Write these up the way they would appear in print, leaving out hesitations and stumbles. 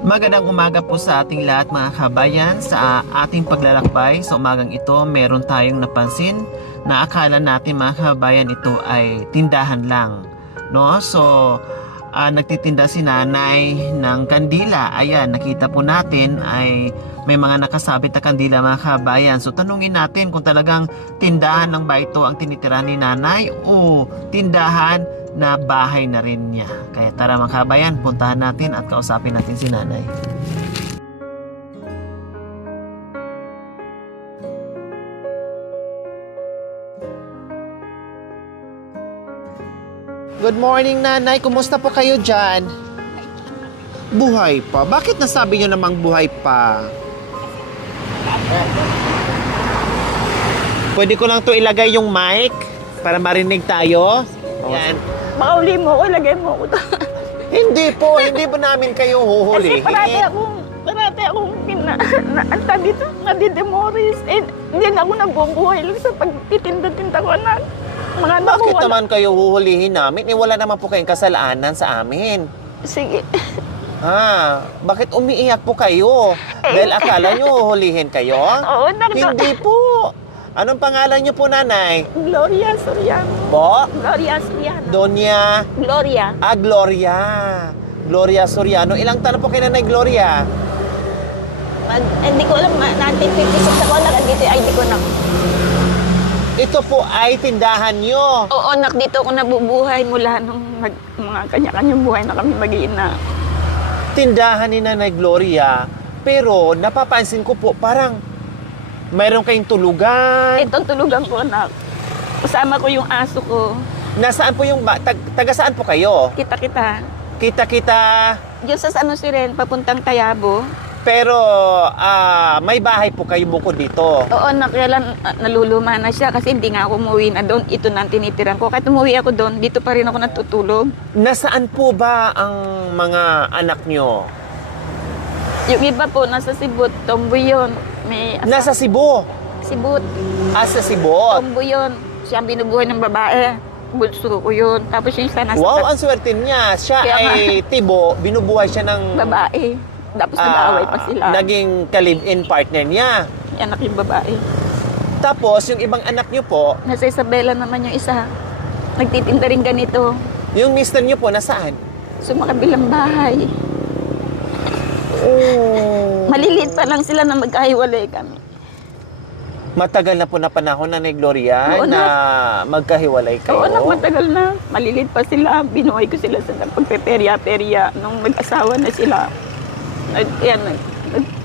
Magandang umaga po sa ating lahat mga kabayan. Sa ating paglalakbay sa umagang ito, meron tayong napansin na akala natin mga kabayan ito ay tindahan lang, no? So nagtitinda si nanay ng kandila. Ayan, nakita po natin ay may mga nakasabit na kandila mga kabayan. So tanungin natin kung talagang tindahan lang ba ito ang tinitira ni nanay o tindahan na bahay na rin niya. Kaya tara mga kabayan, puntahan natin at kausapin natin si nanay. Good morning nanay, kumusta po kayo dyan? Buhay pa? Bakit nasabi nyo namang buhay pa? Pwede ko lang to ilagay yung mic para marinig tayo. Yan. Makauli mo ako, ilagay mo ako. Hindi po, hindi ba namin kayo huhuli? Kasi parati akong anta dito, nadidemoris. Eh, hindi na ako nabubuhay lang sa pagtitinda-tinda ko na mga Bakit nakuha. naman kayo huhulihin namin? Eh, wala naman po kayong kasalanan sa amin. Sige. Bakit umiiyak po kayo? Dahil akala nyo huhulihin kayo? Oo, Hindi po. Anong pangalan nyo po, nanay? Gloria Soriano. Po? Gloria Soriano. Donya? Gloria. Gloria. Gloria Soriano. Ilang taon po kay nanay Gloria? Hindi ko alam, 1956 ako lang, dito ay di ko na. Ito po ay tindahan nyo. Oo, nak, dito ako nabubuhay mula nung mga kanya-kanyang buhay na kami mag-iina. Tindahan ni nanay Gloria. Pero napapansin ko po, parang mayroon kayong tulugan. Itong tulugan ko, nak. Kasama ko yung aso ko. Nasaan po yung taga saan po kayo? Kita-kita. Kita-kita. Diyan sa San Jose rin, papuntang Tayabo. Pero may bahay po kayo bukod dito. Oo, kailan naluluma na siya kasi hindi nga ako umuwi na doon. Ito na ang tinitiran ko. Kahit umuwi ako doon, dito pa rin ako natutulog. Nasaan po ba ang mga anak nyo? Yung iba po, nasa Sibut, tomboy yun. Nasa Cebu. Sibut, Sa Cebu. tomboy yun. Siya ang binubuhay ng babae. Bulso ko yun. Tapos yung isa nasa Wow, ang swerte niya. Siya Kaya ay tibo, binubuhay siya ng babae. Tapos nag-aaway pa sila. naging ka-live-in partner niya. Yung anak yung babae. Tapos, yung ibang anak niyo po, Nasa Isabela naman yung isa. Nagtitinda rin ganito. yung mister niyo po, nasaan? So, makabilang bahay. Oh. Maliliit pa lang sila na magkahiwalay kami. Matagal na po na panahon na ni Gloria Oo, na magkahiwalay kayo. Oo, anak, matagal na. Maliliit pa sila. Binuhay ko sila sa pagpeperya-perya. Nung mag-asawa na sila,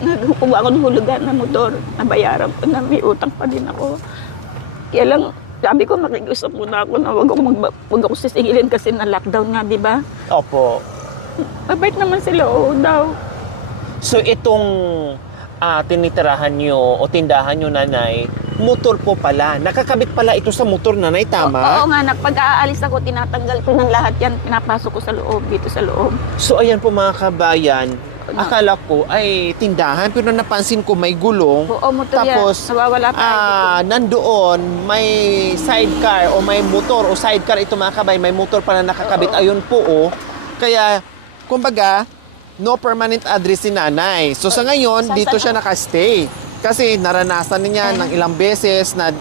naghukuha ako ng hulugan na motor. Nabayaran ko na, may utang pa din ako. Kaya lang, sabi ko, makikiusap muna ako na wag ako sisingilin kasi na-lockdown nga, di ba? Opo. Mabait naman sila, oo daw. So itong tinitirahan nyo o tindahan nyo, nanay, motor po pala. Nakakabit pala ito sa motor, nanay, tama? Oo nga, pag aalis ako, tinatanggal ko ng lahat yan. Pinapasok ko sa loob, dito sa loob. So ayan po mga kabayan, akala ko ay tindahan pero napansin ko may gulong. Oo, motor Tapos yan. Nawawala pa. nandoon may sidecar o may motor o sidecar ito mga kabayan, may motor pala nakakabit. Oo. Ayun po oh. Kaya kumbaga no permanent address si nanay. So sa ngayon, dito siya nakastay. Kasi naranasan niya ng ilang beses na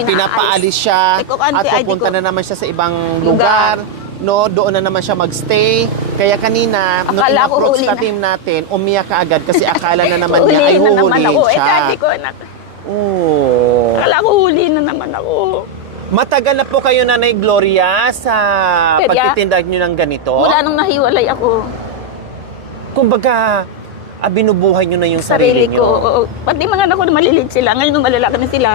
pinapaalis siya at pupunta na naman siya sa ibang lugar. No, doon na naman siya magstay. Kaya kanina, nung Akala ko in-approach huli sa na. team natin, umiyak ka agad kasi akala na naman niya ay Huli na naman huhulihin ako. siya. Sabi ko, anak. Oh. Akala ko huli na naman ako. Matagal na po kayo, Nanay Gloria, sa pagtitinda nyo ng ganito? Mula nung nahiwalay ako. Kumbaga, binubuhay nyo na yung sarili Sarili ko. nyo. Oo. Pati mga anak ko na maliliit sila. Ngayon nung malalaki na sila,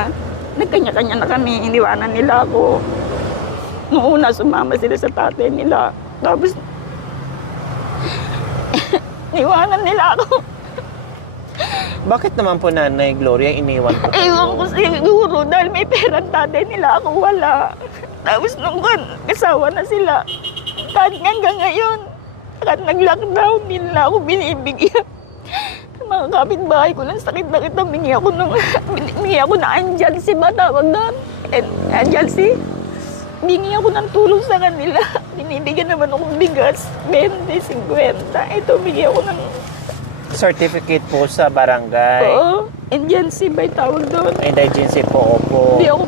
nagkanya-kanya na kami. Iniwanan nila ako. Noong una, sumama sila sa tatay nila. Tapos, iniwanan nila ako. Bakit naman po, Nanay Gloria, iniwan po kayo? Ewan ko siguro dahil may pera ang tatay nila, ako wala. Tapos nung kasawa na sila, kahit hanggang ngayon, kahit nag-lockdown, hindi nila ako binibigyan. Mga kapitbahay ko lang, sakit na kita, mingi ako ng Anjalsi ba tawag doon? Anjalsi? Mingi ako ng tulong sa kanila. Binibigyan naman akong bigas, 20, 50. Ito, mingi ako ng Certificate po sa barangay. Oo, indigency ba yung tawag doon? Indigency po, opo. Hindi ako,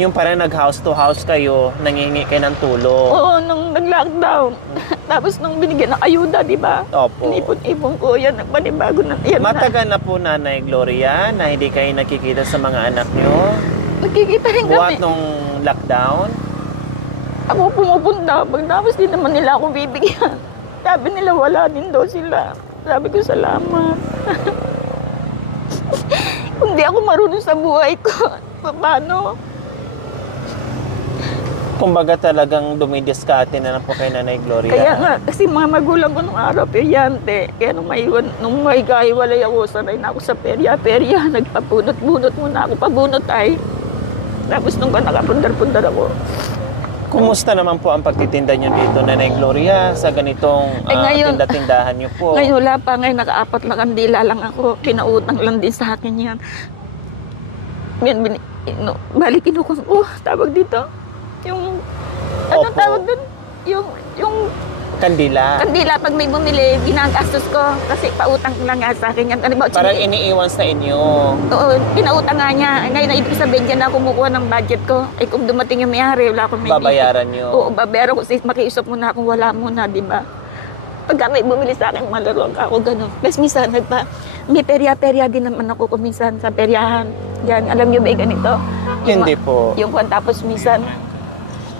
Yung parang nag-house to house kayo, nangingi kayo ng tulong. oo, nung nag-lockdown. Tapos nung binigyan ng ayuda, di ba? Opo. Inipon-ipon ko yan, nagpanibago na. Yan na. Matagal na po, Nanay Gloria, na hindi kayo nakikita sa mga anak nyo. Nagkikita rin kami. Buhat nung lockdown. Ako pumupunta, pagtapos din naman nila ako bibigyan. Sabi nila wala din daw sila. Sabi ko salamat. Kung di ako marunong sa buhay ko, paano? Kumbaga talagang dumidiskarte na lang po kay Nanay Gloria. Kaya nga, kasi mga magulang ko nung araw, peryante. Kaya nung may kahiwalay ako, sanay na ako sa perya. Nagpapunot-bunot muna ako, pabunot ay. Tapos nung nakapundar-pundar ako. Kumusta naman po ang pagtitinda nyo dito, Nanay Gloria, sa ganitong ngayon, tinda-tindahan nyo po? Ngayon wala pa, ngayon nakaapat na kandila lang ako. Kinautang lang din sa akin yan. Balik kinukong, tawag dito. Yung, anong Opo. tawag dun? Yung Kandila. kandila, pag may bumili, ginagastos ko. Kasi pautang lang nga sa akin yan. Ano ba, Parang iniiwan sa inyo. Oo, pinautang nga niya. Ngayon na ibig sabihin dyan na kumukuha ng budget ko. Ay kung dumating yung may-ari, wala akong may Babayaran nyo. Oo, babayaran ko. Makiusap muna kung wala muna, di ba? Pagka may bumili sa akin, malaro ako gano'n. Plus minsan, may perya-perya din naman ako kung minsan sa peryahan. Yan, alam niyo ba ganito? Hindi po. Yung kwan, tapos minsan,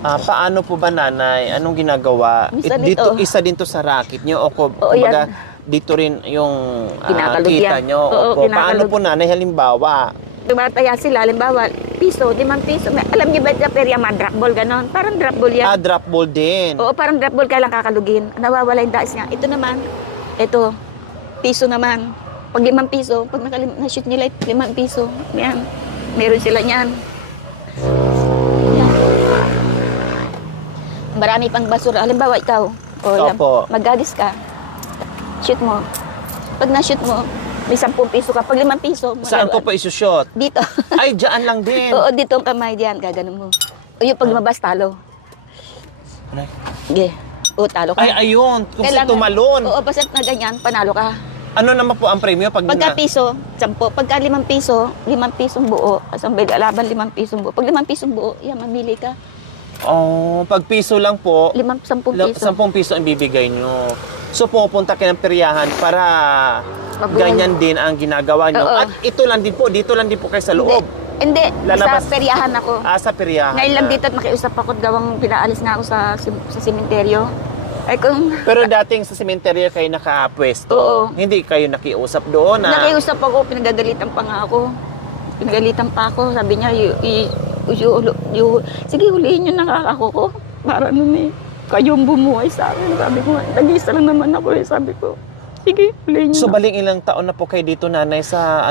Paano po ba, Nanay? Anong ginagawa? Minsan Dito, ito. isa din to sa racket nyo? O Oo, kumbaga, yan. dito rin yung Kinakalog kita yan. nyo? Oo, Opo. kinakalog. Paano po, Nanay? Halimbawa, tumataya sila, halimbawa, piso, 5 piso. Alam niyo ba sa perya, drop ball, gano'n? Parang drop ball yan. drop ball din. Oo, parang drop ball ka lang kakalugin. Nawawala yung dais niya. Ito naman, ito, piso naman. Pag 5 piso, pag na-shoot nila, 5 piso. Yan. Meron sila niyan. Yan. Marami pang basura. Halimbawa, ikaw. Yan. Opo. Mag-alis ka. Shoot mo. Pag na-shoot mo, may 10 piso ka. Pag 5 piso, Saan ko pa isushoot? dito. Ay, dyan lang din. Oo, dito ang kamay diyan. Gaganon mo. O yung pag lumabas, talo. Ay, Sige. O, talo ka. ayun. Kung sa Kailangan- tumalon. Oo, basta na ganyan, panalo ka. Ano naman po ang premyo pag Pagka piso, 10. Pagka 5 piso, 5 pisong buo. As ang laban, 5 pisong buo. Pag 5 pisong buo, yan, mamili ka. Oh, pag piso lang po, 10 piso. 10 piso ang bibigay nyo. So, pupunta kayo ng peryahan para Mabuhay. ganyan din ang ginagawa nyo. Oo. At ito lang din po, dito lang din po kayo sa loob. Hindi, Lalabas. sa peryahan ako. Sa peryahan. Ngayon lang na. dito at makiusap ako at gawang pinaalis nga ako sa simenteryo. Ay kung Pero dating sa sementeryo kayo nakapwesto. Oo. Hindi kayo nakiusap doon na nakiusap ako, pinagagalitan pa nga ako. Pinagalitan pa ako, sabi niya, sige, hulihin niyo na ako ko. Para nun eh, kayong bumuhay sa akin. Sabi ko, nag-isa lang naman ako eh. Sabi ko, sige, hulihin niyo So na. baling ilang taon na po kayo dito, Nanay, sa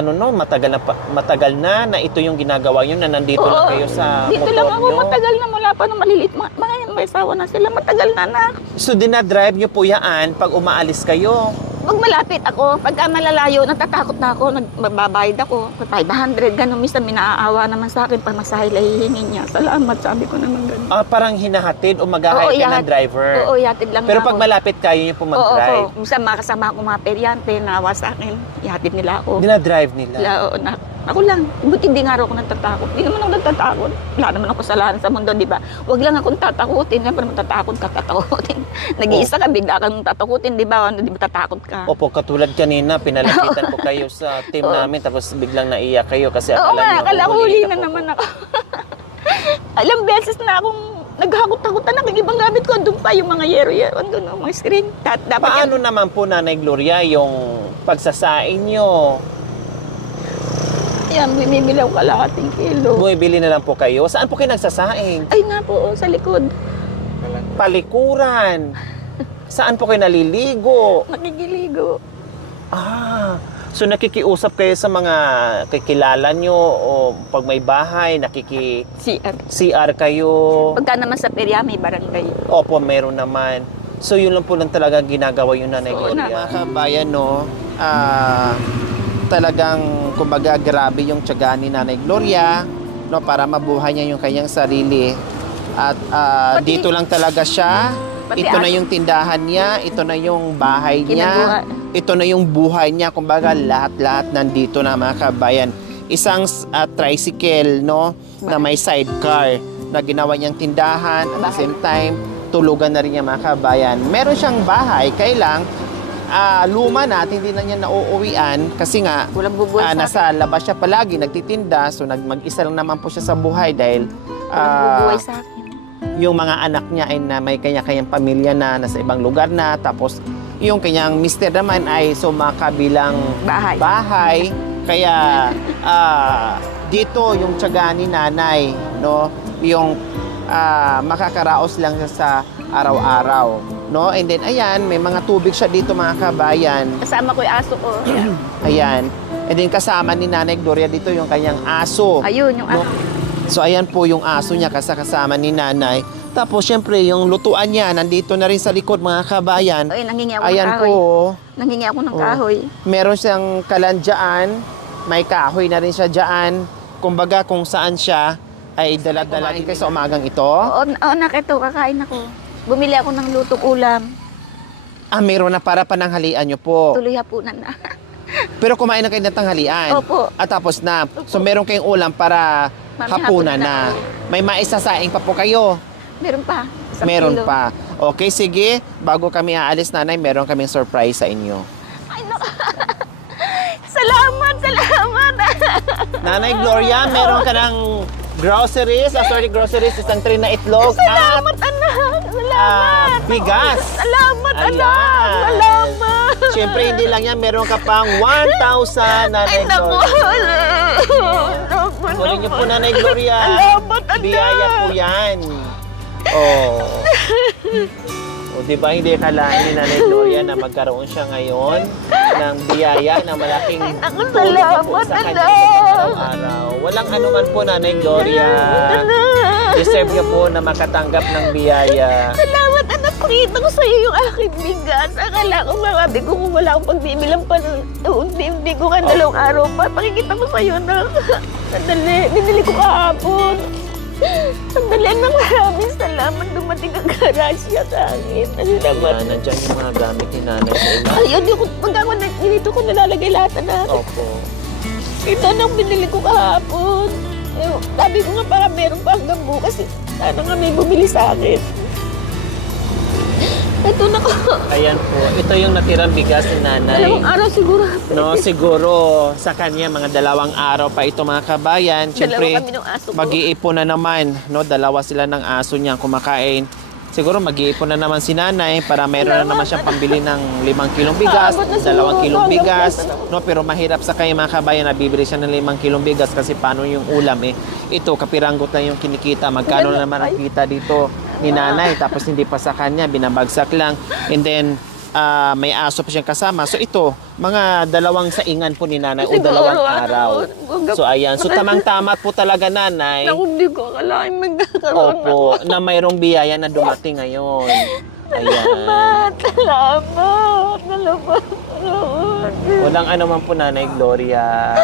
matagal na ito yung ginagawa nyo na nandito Oo, lang kayo sa dito motor lang ako, nyo. matagal na mula pa nung maliliit. Mga yan, may asawa na sila, matagal na. So dinadrive nyo po yan pag umaalis kayo. Pag malapit ako, pagka malalayo, natatakot na ako, magbabayad ako. 500, gano'n. Minsan minaawa naman sa akin, pamasahe lang hihingin niya. Salamat, sabi ko naman gano'n. Parang hinahatid o maghahatid ka ng driver. Oo, yatid lang Pero na pag ako. malapit kayo nyo po mag-drive. Oo. Minsan makasama ko mga peryante, naawa sa akin. Ihatid nila ako. Dinadrive nila. Oo, ako lang. Buti hindi nga raw ako natatakot. Hindi naman ako natatakot. Wala naman ako kasalanan sa mundo, di ba? Huwag lang akong tatakutin. Siyempre matatakot ka, tatakutin. Nag-iisa ka, bigla kang tatakutin, di ba? Di ba tatakot ka? Opo, katulad kanina, pinalapitan ko kayo sa team namin tapos biglang naiyak kayo kasi Oo akala nga, nyo akala ko huli huli na naman ako. Alam, beses na akong naghakot-hakotan na. Ibang gamit ko, doon pa yung mga yero-yero, doon mga screen. Dapat Paano naman po, Nanay Gloria, yung pagsasaing nyo? yan, bumibili ako kalahating kilo. Bumibili na lang po kayo? Saan po kayo nagsasaing? Ay nga po, sa likod. Palikuran. Saan po kayo naliligo? Nakikiligo. So nakikiusap kayo sa mga kakilala nyo o pag may bahay, CR. CR kayo? Pagka naman sa perya, may barangay. Opo, meron naman. So yun lang po lang talaga ginagawa yung Nanay Oo Gloria. na. Mga kabayan, no, talagang kumbaga grabe yung tiyaga ni Nanay Gloria, no, para mabuhay niya yung kanyang sarili. At dito lang talaga siya Pati ito na aso. yung tindahan niya, ito na yung bahay niya, Kinabuhay. ito na yung buhay niya. Kumbaga, lahat-lahat nandito na, mga kabayan. Isang tricycle, no, na may sidecar na ginawa niyang tindahan. At the same time, tulugan na rin niya, mga kabayan. Meron siyang bahay, kailang luma na at hindi na niya nauuwian kasi nga Walang bubuhay sa akin. nasa labas siya palagi nagtitinda, so mag-isa lang naman po siya sa buhay dahil Walang bubuhay sa akin. yung mga anak niya ay na may kanya-kanyang pamilya na nasa ibang lugar na, tapos yung kanyang mister naman ay sumakabilang bahay. Kaya dito yung tiyaga ni nanay, no, yung makakaraos lang siya sa araw-araw, no? And then ayan, may mga tubig siya dito, mga kabayan. Kasama ko yung aso ko. Ayan. And then kasama ni Nanay Gloria dito yung kanyang aso. Ayun, yung No? aso. So ayan po yung aso niya kasama ni Nanay. Tapos syempre yung lutuan niya nandito na rin sa likod, mga kabayan. Ay, nangingi ako Ayan ng kahoy. po, Nangingi ako ng Oh. kahoy. meron siyang kalandyaan, may kahoy na rin siya dyan. Kumbaga kung saan siya ay dala-dala din kayo sa umagang ito. Oo, nakito, kakain ako. Bumili ako ng lutong ulam. Meron na para pananghalian nyo po. Tuloy hapunan na. Pero kumain na kayo ng tanghalian. Opo. At tapos na. So meron kayong ulam para Mami, hapunan hapunan na. na. May maisasaing pa po kayo. Meron pa. Isang Meron kilo. pa. Okay, sige. Bago kami aalis, Nanay, meron kaming surprise sa inyo. Ay, no. Salamat, salamat. Nanay Gloria, meron ka ng groceries, groceries, isang tray na itlog Salamat, anak. Salamat. bigas. Salamat, Ayan. anak. Salamat. Siyempre, hindi lang yan. Meron ka pang 1,000, Nanay Ay, naku. Gloria. Naku, Kunin niyo po, naku. Nanay Gloria. Salamat, anak. Biyaya po yan. Oh. O, di ba hindi akalain ni Nanay Gloria na magkaroon siya ngayon ng biyaya na malaking naku, tulong po salamat, sa kanya anak. sa araw-araw. Walang anuman po, Nanay Gloria. Deserve niyo po na makatanggap ng biyaya. Salamat, anak. Pakita ko sa'yo yung aking bigas. Akala ko marabi ko kung wala akong pagbibilang pa. Hindi ko nga dalawang araw pa. Pakikita ko sa'yo, anak. Sandali. Binili ko kahapon. Sandali, anak. Maraming salamat. Dumating ang garasya sa akin. Salamat. Ayan, nandyan yung mga gamit ni Nanay sa ila. Ayun, pagka ako dito ko nalalagay lahat, anak. Opo. Ito nang binili ko kahapon. Sabi ko nga para meron pa hanggang bukas. Sana nga may bumili sa akin. Ito na ko. Ayan po. Ito yung natirang bigas ni Nanay. Dalawang araw siguro. No, siguro sa kanya mga 2 araw pa ito, mga kabayan. Siyempre, Dalawa kami ng aso ko. mag-iipon na naman, no? 2 sila ng aso niya kumakain. Siguro mag-iipon na naman si Nanay para mayroon na naman siyang pambili ng 5 kilong bigas, Aabot na 2 siguro kilong hanggang bigas, plus, ano? no? Pero mahirap sa kanya, mga kabayan, na bibili siya ng 5 kilong bigas kasi paano yung ulam eh. Ito, kapiranggot na yung kinikita. Magkano na naman ang kita dito ni Nanay, tapos hindi pa sa kanya, binabagsak lang. And then, may aso pa siyang kasama. So ito, mga 2 saingan po ni Nanay o 2 araw. So ayan, so tamang-tama po talaga, Nanay. Naku, hindi ko akalain magkakaroon ako. Opo, na mayroong biyaya na dumating ngayon. Ayan. Salamat. Salamat. Walang anuman po, Nanay Gloria.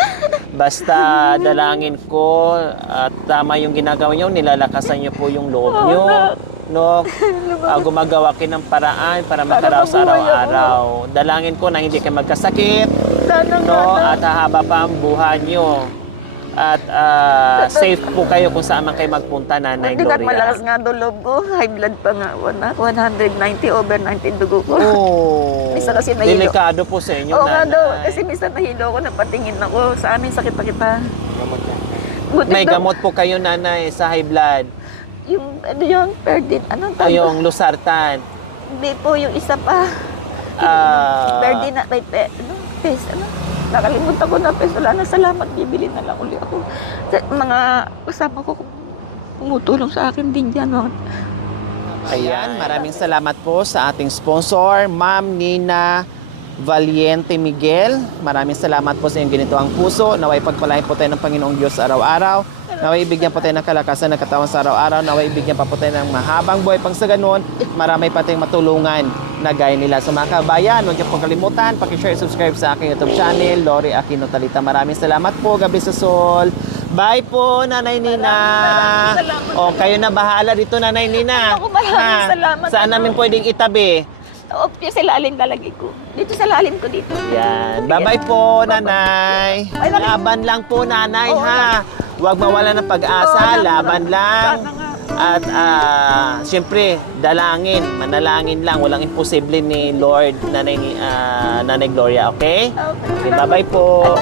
Basta dalangin ko at tama yung ginagawa niyo, nilalakasan niyo po yung loob niyo. No, gumagawa kayo ng paraan para makaraos sa araw-araw. Dalangin ko na hindi kayo magkasakit, Sana nga, no, anak. at hahaba pa ang buhay niyo. At safe po kayo kung saan man kayo magpunta, Nanay Hindi kahit malakas Gloria. nga daw loob ko. High blood pa nga. 190 over 90 dugo ko. Oh, Isa kasi nahilo. delikado po sa inyo, Oo nga Nanay. daw. Kasi minsan nahilo ako, napatingin ako. Sa amin, sakit pa kita. Buti May daw, gamot po kayo, Nanay, sa high blood. Yung, ano yung Perdin? Anong tawag? Yung Losartan. Hindi po, yung isa pa. Perdin na, may pes, ano? Nakalimutan ko na pes. Wala na, salamat. Bibili na lang uli ako. Mga kasama ko, tumutulong sa akin din dyan. Ayan, maraming salamat po sa ating sponsor, Ma'am Nina Valiente Miguel. Maraming salamat po sa iyong ginituang puso. Naway pagpalain po tayo ng Panginoong Diyos araw-araw. Naway ibigyan po tayo ng kalakasan ng katawan sa araw-araw. Naway ibigyan pa po tayo ng mahabang buhay pang sa ganun. Marami pa tayong matulungan na gaya nila. So mga kabayan, huwag niyo pong kalimutan, pakishare, subscribe sa aking YouTube channel, Lori Aquino Talita. Maraming salamat po. Gabi sa Sol. Bye po, Nanay Nina. Maraming salamat. O, kayo na bahala dito, Nanay Nina. Ako, maraming Ha? salamat, Saan namin pwedeng itabi? Oo, sa lalim lalagay ko. Dito sa lalim ko dito. Yan. Bye-bye po, Nanay. Bye-bye. Laban lang po, Nanay, Oo, ha? Huwag mawala ng pag-asa. Oo, Laban lang. Sana nga. At siyempre, manalangin lang. Walang imposible ni Lord, Nanay Gloria, okay? Okay. Okay, bye-bye po.